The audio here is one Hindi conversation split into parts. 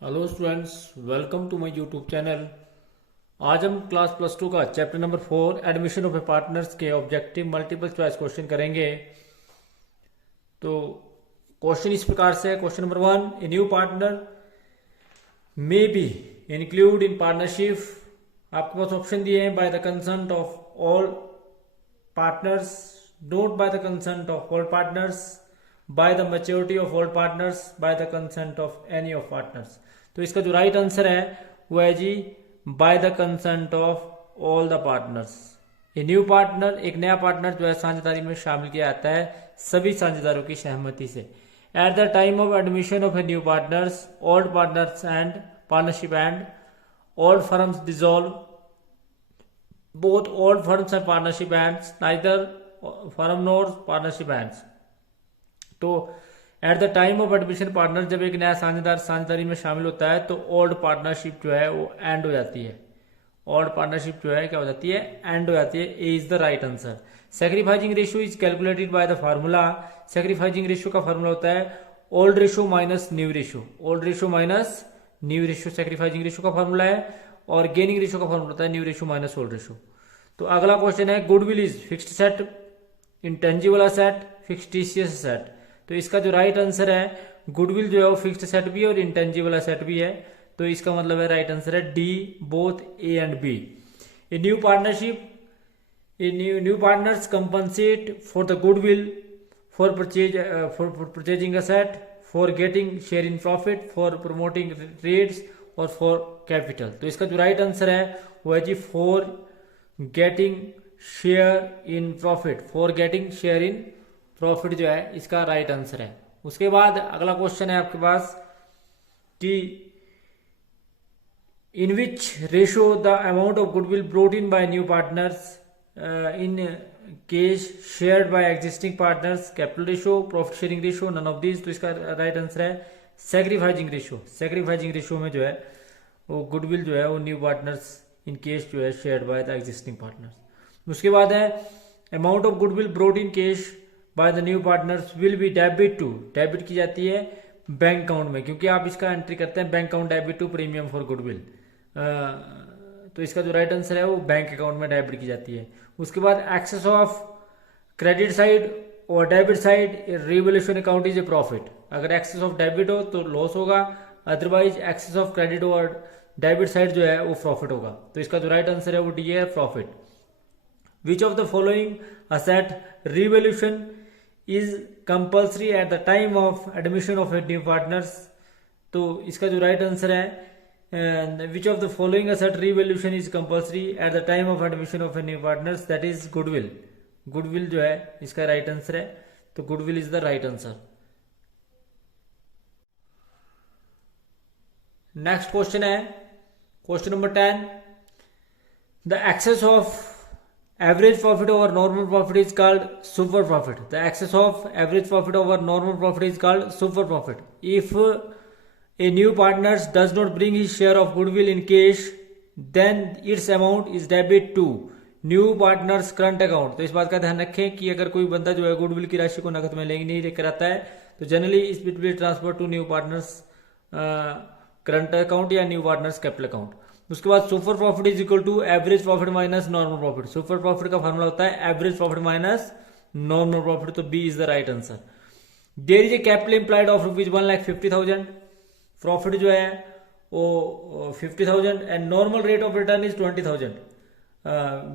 Hello students, welcome to my YouTube channel. आज हम क्लास प्लस टू का chapter number 4 admission of a partners के ऑब्जेक्टिव मल्टीपल चॉइस क्वेश्चन करेंगे। तो क्वेश्चन इस प्रकार से है। Question number 1, a new partner may be include in partnership. आपके पास ऑप्शन दिए हैं by the consent of all partners, not by the consent of all partners, by the maturity of all partners, by the consent of any of partners. तो इसका जो राइट आंसर है वो है जी by the consent of all the partners. A new partner, एक नया पार्टनर जो है साझेदारी में शामिल किया जाता है सभी साझेदारों की सहमति से। Eight the time of admission of a new partners, old partners and partnership and old firms dissolve, both old firms and partnership ends, neither firm nor partnership ends। तो eight the time of admission partner, जब एक नया साझेदार साझेदारी में शामिल होता है तो ओल्ड पार्टनरशिप जो है वो एंड हो जाती है। ओल्ड पार्टनरशिप जो है क्या हो जाती है, एंड हो जाती है। A is the right answer. Sacrificing ratio is calculated by the formula. Sacrificing ratio का फार्मूला होता है old ratio minus new ratio. Old ratio minus new ratio sacrificing ratio का फार्मूला है, और गेनिंग रेशियो का फार्मूला होता है new ratio minus old ratio. तो अगला क्वेश्चन है goodwill is fixed set, intangible asset, fictitious asset. तो इसका जो राइट आंसर है गुडविल जो है वो फिक्स्ड सेट भी है और इंटेंजिबल असेट भी है। तो इसका मतलब है राइट आंसर है D, both A and B. A new partnership, a new partners compensate for the goodwill, for purchasing asset, for getting share in profit, for promoting trades और फॉर कैपिटल। तो इसका जो राइट आंसर है वो है जी for getting share in profit. For getting share in profit जो है इसका राइट आंसर है। उसके बाद अगला क्वेश्चन है आपके पास कि in which ratio the amount of goodwill brought in by new partners in case shared by existing partners, capital ratio, profit sharing ratio, none of this. तो इसका राइट आंसर है सैक्रिफाइसिंग रेशियो। सैक्रिफाइसिंग रेशियो में जो है वो गुडविल जो है वो न्यू पार्टनर्स इन केस जो है shared by the existing partners. उसके बाद है amount of goodwill brought in case by the new partners will be debit to, debit की जाती है बैंक अकाउंट में, क्योंकि आप इसका एंट्री करते हैं bank account debit to premium for goodwill. तो इसका जो राइट आंसर है वो बैंक अकाउंट में डेबिट की जाती है। उसके बाद एक्सेस ऑफ क्रेडिट साइड और debit side, revolution account is A profit. अगर एक्सेस ऑफ डेबिट हो तो लॉस होगा, अदरवाइज एक्सेस ऑफ क्रेडिट और डेबिट साइड जो है वो प्रॉफिट होगा। तो इसका जो राइट आंसर है वो डी है, profit. Which of the following asset revolution is compulsory at the time of admission of a new partners. तो इसका जो राइट आंसर है which of the following asset revolution is compulsory at the time of admission of a new partners, that is goodwill. Goodwill जो है इसका राइट आंसर है, तो goodwill is the right answer. Next question है question number 10, the excess of average profit over normal profit is called super profit. The excess of average profit over normal profit is called super profit. If a new partner does not bring his share of goodwill in cash, then its amount is debit to new partners current account. तो इस बात का ध्यान रखें कि अगर कोई बंदा जो है गुडविल की राशि को नकद में नहीं लेकर आता है तो जनरली इस bit will transfer to new partners current account या न्यू पार्टनर्स कैपिटल अकाउंट। उसके बाद super profit is equal to average profit minus normal profit. Super profit का फॉर्मूला होता है average profit minus normal profit. तो B is the right answer. There is a capital employed of rupees 1,50,000। Profit जो है वो 50,000 and normal rate of return is 20,000।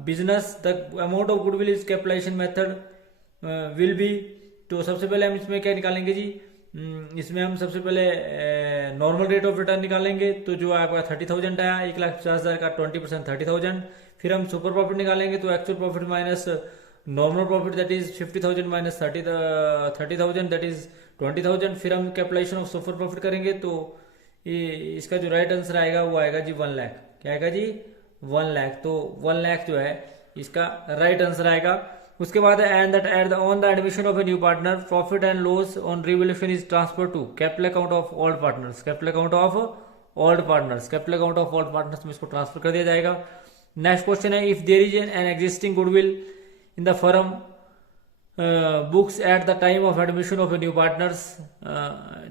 Business the amount of goodwill is capitalisation method will be. तो सबसे पहले हम इसमें क्या निकालेंगे जी, इसमें हम सबसे पहले नॉर्मल रेट ऑफ रिटर्न निकालेंगे। तो जो आपका 30,000 आया, 1,50,000 का 20% 30,000। फिर हम सुपर प्रॉफिट निकालेंगे तो actual profit minus normal profit that is 50,000 minus 30,000 that is 20,000। फिर हम कैपिटलाइजेशन ऑफ सुपर प्रॉफिट करेंगे तो इसका जो राइट आंसर आएगा वो आएगा जी 1 लाख। क्या आएगा जी 1 लाख। तो 1 लाख जो है इसका राइट आंसर आएगा। उसके बाद and that on the admission of a new partner profit and loss on revolution is transfer to capital account of old partners. Capital account of old partners, capital account of old partners में इसको ट्रांसफर कर दिया जाएगा। नेक्स्ट क्वेश्चन है if there is an existing goodwill in the firm books at the time of admission of a new partners,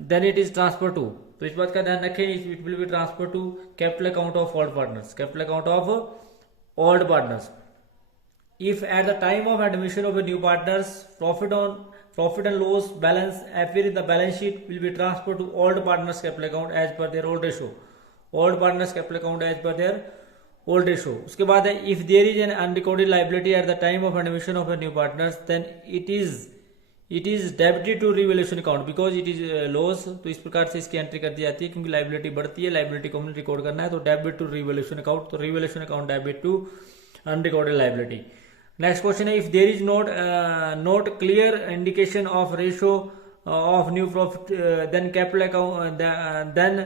then it is transferred to तो इस बात का ध्यान रखें, it will be transfer to capital account of old partners, capital account of old partners. If at the time of admission of a new partners, profit and loss balance appear in the balance sheet will be transferred to old partners capital account as per their old ratio. Old partners capital account as per their old ratio. उसके बाद है if there is an unrecorded liability at the time of admission of a new partners, then it is debited to revaluation account because it is loss. तो इस प्रकार से इसकी एंट्री कर दी जाती है क्योंकि लाइबिलिटी बढ़ती है, लाइबिलिटी को हमने रिकॉर्ड करना है, तो डेबिट टू रिवैल्यूएशन अकाउंट, तो revaluation account debit to unrecorded liability. Next question है if there is not clear indication of ratio of new profit, then capital account, then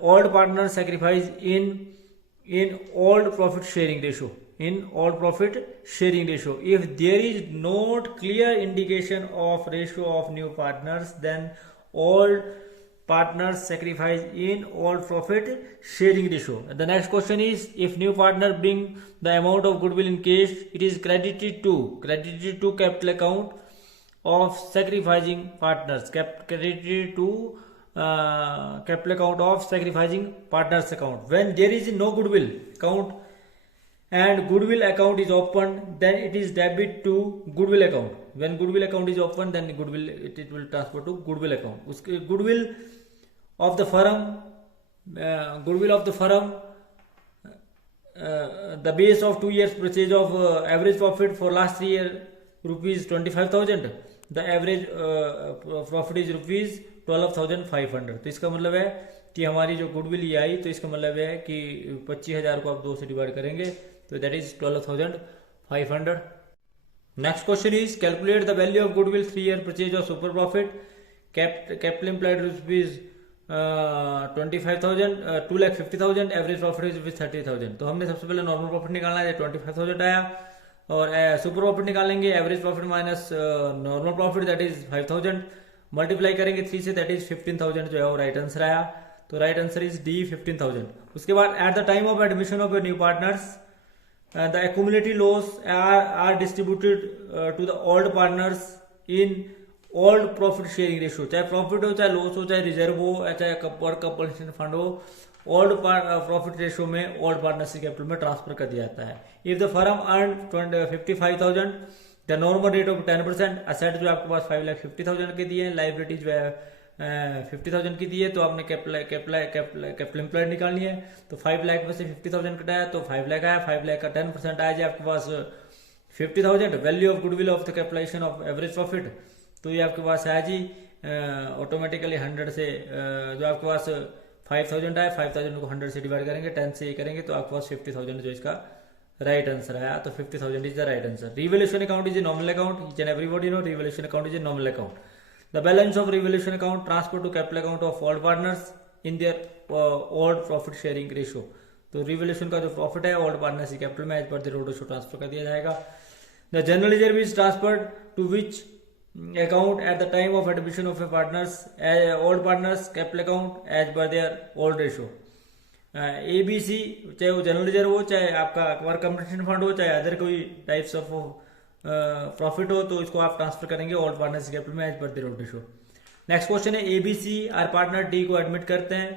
old partners sacrifice in old profit sharing ratio. In old profit sharing ratio, if there is not clear indication of ratio of new partners, then old partners sacrifice in old profit sharing ratio. The next question is if new partner bring the amount of goodwill in cash, it is credited to capital account of sacrificing partners, credited to capital account of sacrificing partners account. When there is no goodwill account and goodwill account is opened, then it is debit to goodwill account. When goodwill account is opened, then goodwill it will transfer to goodwill account. उसके goodwill of the firm, the base of 2 years purchase of average profit for last 3 years rupees 25,000, the average profit is rupees 12,500. तो इसका मतलब है कि हमारी जो गुडविल ये आई, तो इसका मतलब है कि 25,000 को आप 2 से डिवाइड करेंगे, तो that is 12,500. Next question is calculate the value of goodwill 3 year purchase of super profit, capital employed rupees 25,000, 2,50,000, average profit is rupees 30,000. तो हमने सबसे पहले नॉर्मल प्रॉफिट निकालना है, 25,000 आया, और सुपर प्रॉफिट निकालेंगे, average profit minus normal profit that is 5,000, multiply करेंगे 3 से, दैट इज 15,000 जो है वो राइट आंसर आया. तो राइट आंसर इज डी 15,000. उसके बाद at the time of admission of new partners the accumulative loss are distributed to the old partners in old profit sharing ratio. चाहे प्रॉफिट हो, चाहे लॉस हो, चाहे रिजर्व हो, चाहे कंपल्सन फंड हो, ओल्ड प्रॉफिट रेशियो में ओल्ड पार्टनरशिप कैपिटल में ट्रांसफर कर दिया जाता है. If the firm earn 55,000, the normal rate of 10%, asset जो आपके पास 5,50,000 के दिए, लाइबिलिटी जो है 50,000 की दी है, तो आपने कैपिटल एम्प्लॉयड निकालनी है. तो 5 लाख में से 50,000 कटाया तो 5 लाख आया, 5 लाख का 10% आया जी आपके पास 50,000. Value of goodwill of the capitalisation of average profit, तो ये आपके पास आया जी ऑटोमेटिकली 100 से जो आपके पास 5,000 आया, 5,000 को 100 से डिवाइड करेंगे, 10 से ये करेंगे, तो आपके पास 50,000 जो इसका राइट आंसर आया. तो 50,000 is the right answer. Revaluation account is a nominal account, each and everybody know revaluation account is a nominal account. The balance of revaluation account transfer to capital account of old partners in their old profit sharing ratio. तो revaluation का जो profit है old partners की capital में as per the old ratio transfer कर दिया जाएगा. The general reserve is transferred to which account at the time of admission of a partners old partners capital account as per their old ratio. ABC चाहे वो जनरल रिजर्व हो, चाहे आपका वर्क कंपनसेशन फंड हो, चाहे अदर कोई टाइप्स ऑफ प्रॉफिट हो, तो इसको आप ट्रांसफर करेंगे ओल्ड पार्टनरशिप कैपिटल में as per the old ratio. Next question है एबीसी आर पार्टनर डी को एडमिट करते हैं.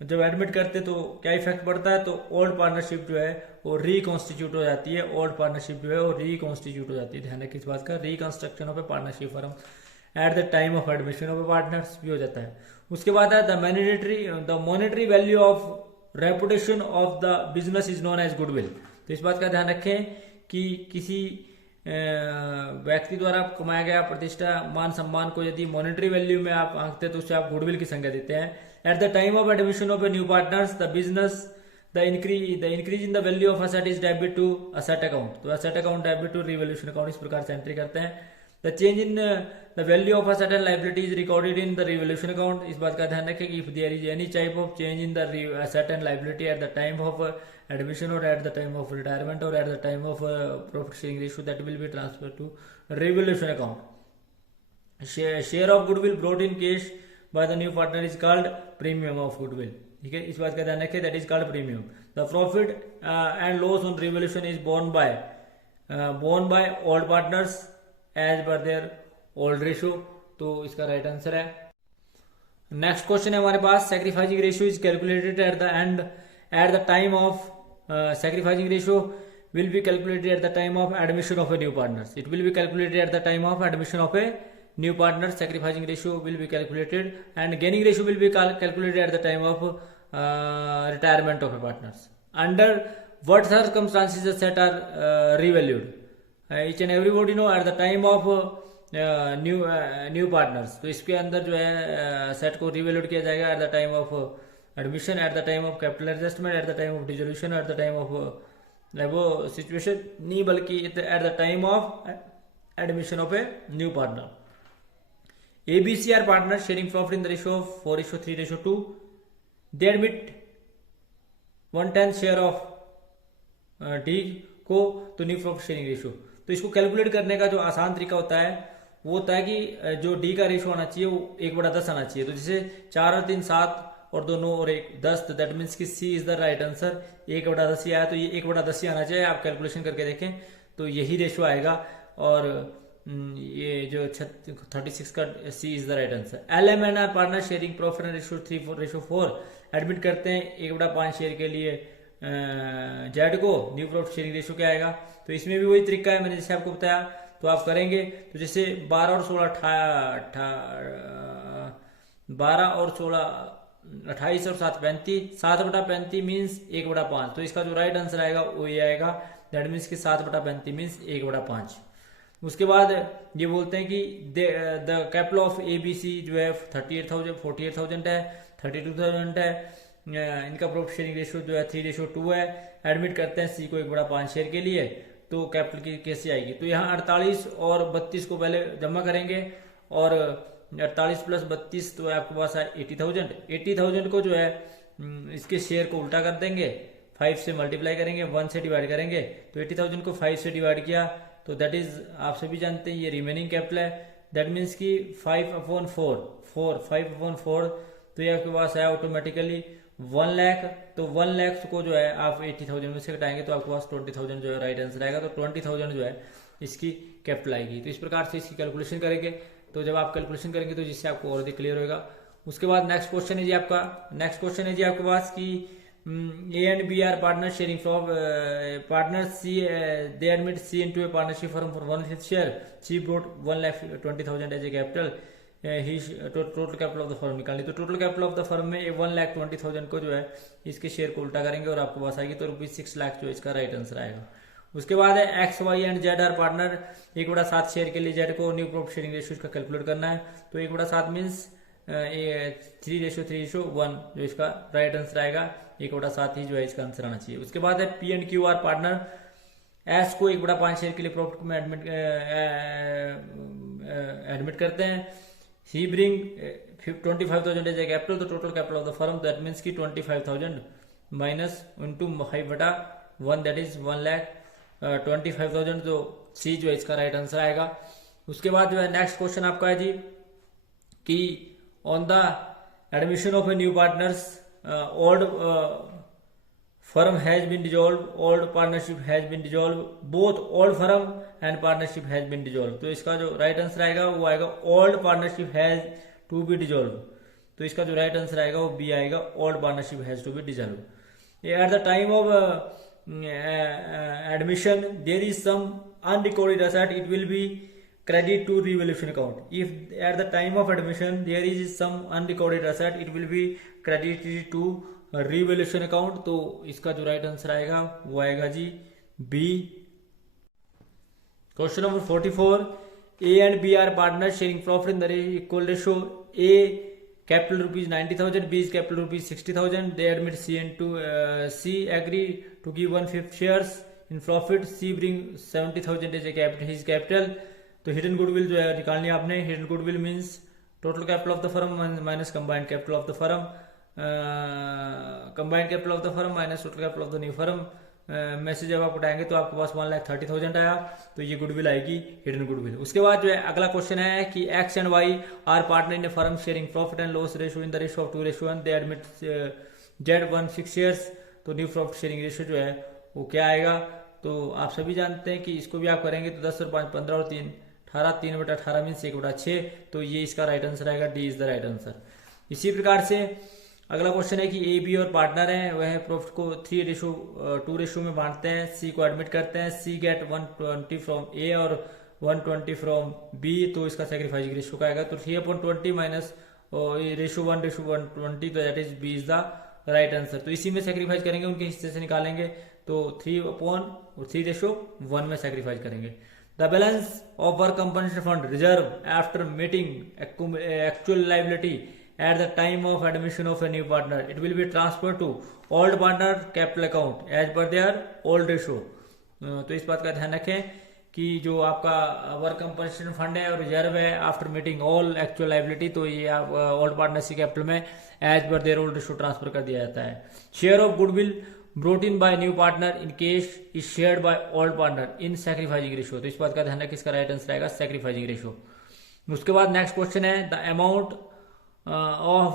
जब एडमिट करते हैं तो क्या इफेक्ट पड़ता है, तो ओल्ड पार्टनरशिप जो है वो रिकॉन्स्टिट्यूट हो जाती है. ओल्ड पार्टनरशिप जो है वो रिकॉन्स्टिट्यूट हो जाती है. ध्यान रखिए इस बात का, reconstruction of a partnership firm at the time of admission of a partners भी हो जाता है. उसके बाद है the monetary value of reputation of the business is known as goodwill. तो इस बात का ध्यान रखें कि किसी व्यक्ति द्वारा कमाया गया प्रतिष्ठा मान सम्मान को यदि मॉनेटरी वैल्यू में आप आंकते हैं तो उससे आप गुडविल की संज्ञा देते हैं. At the time of admission of a new partners the business the increase in the value of asset is debit to asset account. तो asset account debit to revaluation account इस प्रकार से एंट्री करते हैं. The change in the value of asset and liability is recorded in the revaluation account. इस बात का ध्यान रखें कि if there is any type of change in the asset and liability eight the time of admission or at the time of retirement or at the time of profit sharing ratio, that will be transferred to revaluation account. Share of goodwill brought in cash by the new partner is called premium of goodwill. ठीक है, इस बात का ध्यान रखें, that is called premium. The profit and loss on revaluation is borne by old partners as per their old ratio. तो इसका राइट आंसर है. नेक्स्ट क्वेश्चन है हमारे पास, sacrificing ratio is calculated at the time of sacrificing ratio will be calculated at the time of admission of a new partner. It will be calculated at the time of admission of a new partner. Sacrificing ratio will be calculated and gaining ratio will be calculated at the time of retirement of a partners. Under what circumstances the set are revalued? Each and everybody know at the time of new partners. तो इसके अंदर जो है सेट को रिवैल्यूड किया जाएगा eight the time of admission, eight the time of capital adjustment, eight the time of dissolution, eight the time of वो सिचुएशन नहीं, बल्कि eight the time of admission of a new partner. ABC are partners sharing profit in the ratio of 4:3:2. They admit 1/10 share of D को तो न्यू प्रॉफिट शेयरिंग रेशियो. तो इसको कैलकुलेट करने का जो आसान तरीका होता है वो होता है कि जो डी का रेशियो आना चाहिए वो 1/10 आना चाहिए. तो जैसे 4 और 3 7 और 2 9 और 1 10, दैट मीन्स कि सी इज द राइट आंसर. 1/10 ही आया तो ये 1/10 ही आना चाहिए. आप कैलकुलेशन करके देखें तो यही रेशियो आएगा. और ये जो 36 का C is the right answer. LMNR partner sharing profit ratio 3:4 admit करते हैं 1/5 शेयर के लिए जेड को. न्यू प्रॉफिट शेयरिंग रेशियो क्या आएगा? तो इसमें भी वही तरीका है मैंने जैसे आपको बताया. तो आप करेंगे तो जैसे 12 और 16 28 और 7 35, 7/35 मीन्स 1/5. तो इसका जो राइट आंसर आएगा वो ये आएगा. दैट मीन्स कि 7/35 मीन्स 1/5. उसके बाद ये बोलते हैं कि द कैपिटल ऑफ ABC जो है 48,000 है, 32,000 है. इनका प्रॉफिट शेयरिंग रेशियो जो है 3:2 है. एडमिट करते हैं सी को 1/5 शेयर के लिए. तो कैपिटल की कैसे आएगी? तो यहाँ 48 और 32 को पहले जमा करेंगे और 48 + 32 तो आपके पास है 80,000. 80,000 को जो है इसके शेयर को उल्टा कर देंगे, 5 से मल्टीप्लाई करेंगे, 1 से डिवाइड करेंगे. तो 80,000 को 5 से डिवाइड किया तो दैट इज आप सभी जानते हैं ये रिमेनिंग कैपिटल है. दैट मीन्स कि 5/4 तो ये आपके पास है ऑटोमेटिकली 1 लाख. तो 1 लाख को जो है आप 80,000 में से घटाएंगे तो आपके पास 20,000 जो है राइट आंसर आएगा. तो 20,000 जो है इसकी कैपिटल आएगी. तो इस प्रकार से इसकी कैलकुलेशन करेंगे. तो जब आप कैलकुलेशन करेंगे तो जिससे आपको और अधिक क्लियर होगा. उसके बाद नेक्स्ट क्वेश्चन है जी आपके पास कि A and B are partners sharing from partners C. They admit C into a partnership firm for 1/5 share. C brought 1,20,000 as a capital. Total capital of the firm निकालनी. तो total capital of the firm में 1,20,000 को जो है इसके शेयर को उल्टा करेंगे और आपको पास आएगी. तो ₹6 लाख जो इसका राइट आंसर आएगा. उसके बाद है X, Y and Z are partner. 1/7 share के लिए Z को न्यू प्रॉफिट शेयरिंग रेशियो का कैलकुलेट करना है. तो 1/7 मीन्स 3:3:1 जो इसका राइट आंसर आएगा. 1/7 ही जो है इसका आंसर आना चाहिए. उसके बाद है P and Q are partner. S को 1/5 शेयर के लिए प्रॉफिट में एडमिट करते हैं. He bring 25,000 as a capital. तो total capital of the firm that means की 25,000 minus into 5/1 that is 1 lakh 25,000. तो सी जो है इसका राइट आंसर आएगा. उसके बाद जो है नेक्स्ट क्वेश्चन आपका है जी कि on the admission of a new partners old firm has been dissolved, old partnership has been dissolved, both old firm and partnership has been dissolved. तो इसका जो राइट आंसर आएगा वो आएगा old partnership has to be dissolved. तो इसका जो राइट आंसर आएगा वो बी आएगा, old partnership has to be dissolved. At the time of admission there is some unrecorded asset, it will be credit to revaluation account. If at the time of admission there is some unrecorded asset, it will be credited to revaluation account. तो इसका जो राइट आंसर आएगा वो आएगा जी B. Question number 44. A and B are partners sharing profit in the equal ratio. A capital ₹90,000, B is capital ₹60,000. They admit C into C agree to give 1/5 shares in profit. C bring 70,000 as a capital, his capital. तो हिडन गुडविल जो है निकालनी है आपने. Hidden goodwill means total capital of the firm minus combined capital of the firm. Combined capital of the firm minus total capital of the new firm में से जब आप उठाएंगे तो आपके पास 1,30,000 आया. तो ये गुडविल आएगी, हिडन गुडविल. उसके बाद जो है अगला क्वेश्चन है कि X and Y are partner in a firm sharing profit and loss ratio in the ratio of 2:1. They admit Z 1/6 shares. तो न्यू प्रॉफिट शेयरिंग रेशियो जो है वो क्या आएगा? तो आप सभी जानते हैं कि इसको भी आप करेंगे तो 10 और 5 15 और 3 18, 3/18 मीन्स 1/6. तो ये इसका राइट आंसर आएगा. D is the right answer. इसी प्रकार से अगला क्वेश्चन है कि ए बी और पार्टनर है, वह प्रॉफिट को 3:2 रेशो में बांटते हैं। सी को एडमिट करते हैं। सी गेट 120 फ्रॉम ए और 120 फ्रॉम बी, तो इसका सेक्रीफाइसिंग रेशो का आएगा तो 3/20 माइनस रेशो 1:120, तो that is B is the right answer. तो इसी में सेक्रीफाइस करेंगे, उनके हिस्से से निकालेंगे तो 3/3:1 में सेक्रीफाइस करेंगे। The balance of work compensation fund reserve after meeting actual liability at the time of admission of a new partner, it will be transferred to old partner capital account as per their old ratio। तो इस बात का ध्यान रखें कि जो आपका वर्क कंपनसेशन फंड है और रिजर्व है after meeting all actual liability, तो ये आप ओल्ड पार्टनरशिप कैपिटल में as per their old ratio transfer कर दिया जाता है। Share of goodwill brought in by new partner in case is shared by old partner in sacrificing ratio, तो इस बात का ध्यान रखें, इसका राइट आंसर आएगा सैक्रिफाइसिंग रेशो। उसके बाद नेक्स्ट क्वेश्चन है the amount of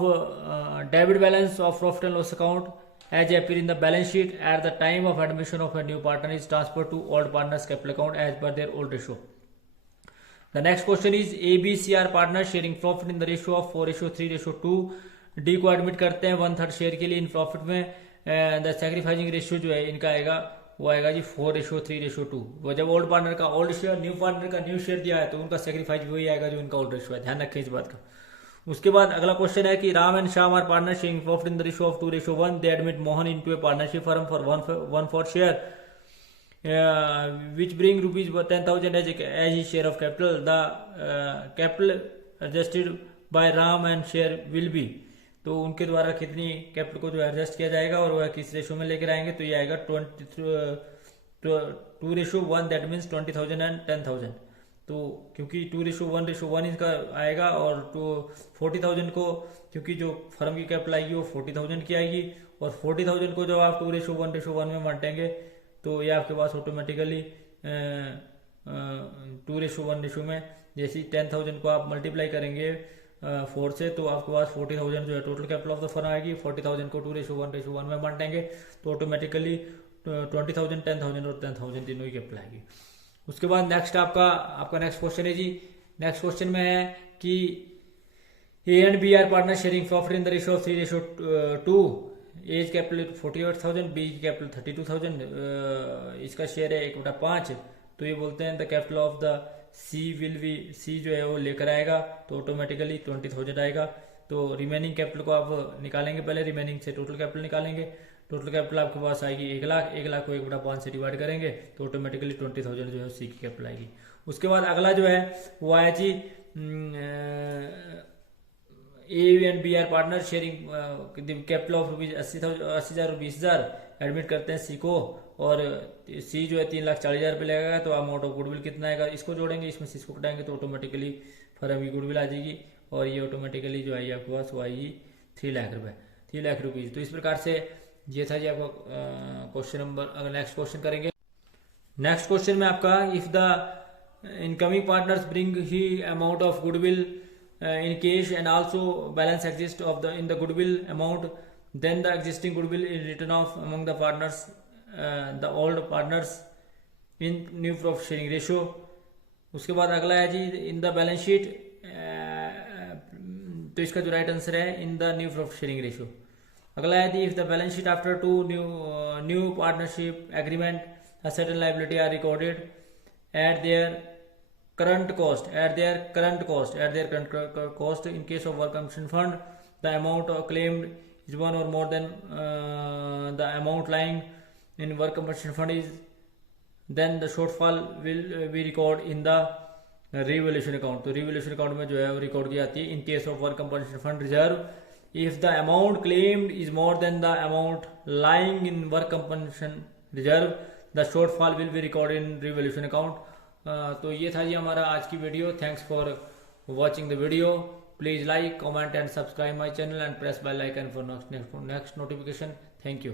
debit balance of profit and loss account as appear in the balance sheet at the time of admission of a new partner is transferred to old partner's capital account as per their old ratio। The next question is A, B, C are partners sharing profit in the ratio of 4:3:2। D को एडमिट करते हैं 1/3 शेयर के लिए इन प्रॉफिट में। द सैक्रिफाइसिंग रेशियो जो है इनका आएगा वो आएगा जी 4:3:2। वो जब ओल्ड पार्टनर का ओल्ड शेयर न्यू पार्टनर का न्यू शेयर दिया है तो उनका सैक्रिफाइस वही आएगा जो इनका ओल्ड रेशियो है, ध्यान रखें इस बात का। उसके बाद अगला क्वेश्चन है कि Ram and Shyam are partner sharing profit in the ratio of 2:1। They admit Mohan into a partnership firm for one four share which bring ₹10,000 as he share of capital. The capital adjusted by Ram and share will be, तो उनके द्वारा कितनी कैपिटल को जो एडजस्ट किया जाएगा और वह किस रेशो में लेकर आएंगे, तो ये आएगा 2:1, दैट मीन्स 20,000 एंड 10,000। तो क्योंकि 2:1 इसका आएगा और तो 40,000 को, क्योंकि जो फर्म की कैपिटल आएगी वो 40,000 की आएगी और 40,000 को जब आप 2:1 में बांटेंगे तो ये आपके पास ऑटोमेटिकली 2:1 रेशो में, जैसे 10,000 को आप मल्टीप्लाई करेंगे 4 से तो आपके पास 40,000 जो है total capital of the firm आएगी। 40,000 को 2:1 में बांटेंगे तो ऑटोमेटिकली 20,000, 10,000 और 10,000 तीनों की कैपिटल आएगी। उसके बाद नेक्स्ट आपका नेक्स्ट क्वेश्चन है जी, नेक्स्ट क्वेश्चन में है कि A and B are partner sharing profit in the ratio of 3:2। A's capital 48,000, B की कैपिटल 32,000, इसका शेयर है 1/5, तो ये बोलते हैं the capital of the C will be, C जो है वो लेकर आएगा तो ऑटोमेटिकली 20,000 आएगा। तो रिमेनिंग कैपिटल को आप निकालेंगे, पहले रिमेनिंग से टोटल कैपिटल निकालेंगे। टोटल कैपिटल आपके पास आएगी 1 लाख, 1 लाख को 1/5 से डिवाइड करेंगे तो ऑटोमेटिकली 20,000 जो है सी की कैपिटल आएगी। उसके बाद अगला जो है वो आया जी A and B are partner sharing capital of ₹80,000 20,000 admit करते हैं सी को और सी जो है 3,40,000 रुपये लगेगा, तो अमाउंट ऑफ गुडविल कितना आएगा, इसको जोड़ेंगे, इसमें से इसको कटाएंगे तो ऑटोमेटिकली फर्म की गुडविल आ जाएगी और ये ऑटोमेटिकली जो आएगी आपके पास वो आएगी 3 लाख रुपये, 3 लाख रुपीज़। तो इस प्रकार से ये था जी आपका क्वेश्चन नंबर। अगर नेक्स्ट क्वेश्चन करेंगे, नेक्स्ट क्वेश्चन में आपका if the incoming partners bring he amount of goodwill in case and also balance exists of the in the goodwill amount, then the existing goodwill is written off among the partners, the old partners in new profit sharing ratio। उसके बाद अगला है जी इन द बैलेंस शीट, तो इसका जो राइट आंसर है in the new profit sharing ratio. अगला है जी if the balance sheet after 2 new partnership agreement a certain liability are recorded at their current cost in case of work compensation fund, the amount claimed is one or more than the amount lying in work compensation fund is, then the shortfall will be recorded in the revaluation account। तो revaluation account में जो है वो रिकॉर्ड की जाती है। in case of work compensation fund reserve, if the amount claimed is more than the amount lying in work compensation reserve, the shortfall will be recorded in revaluation account। तो ये था जी हमारा आज की video. Thanks for watching the video. Please like, comment and subscribe my channel and press bell icon for next notification. Thank you.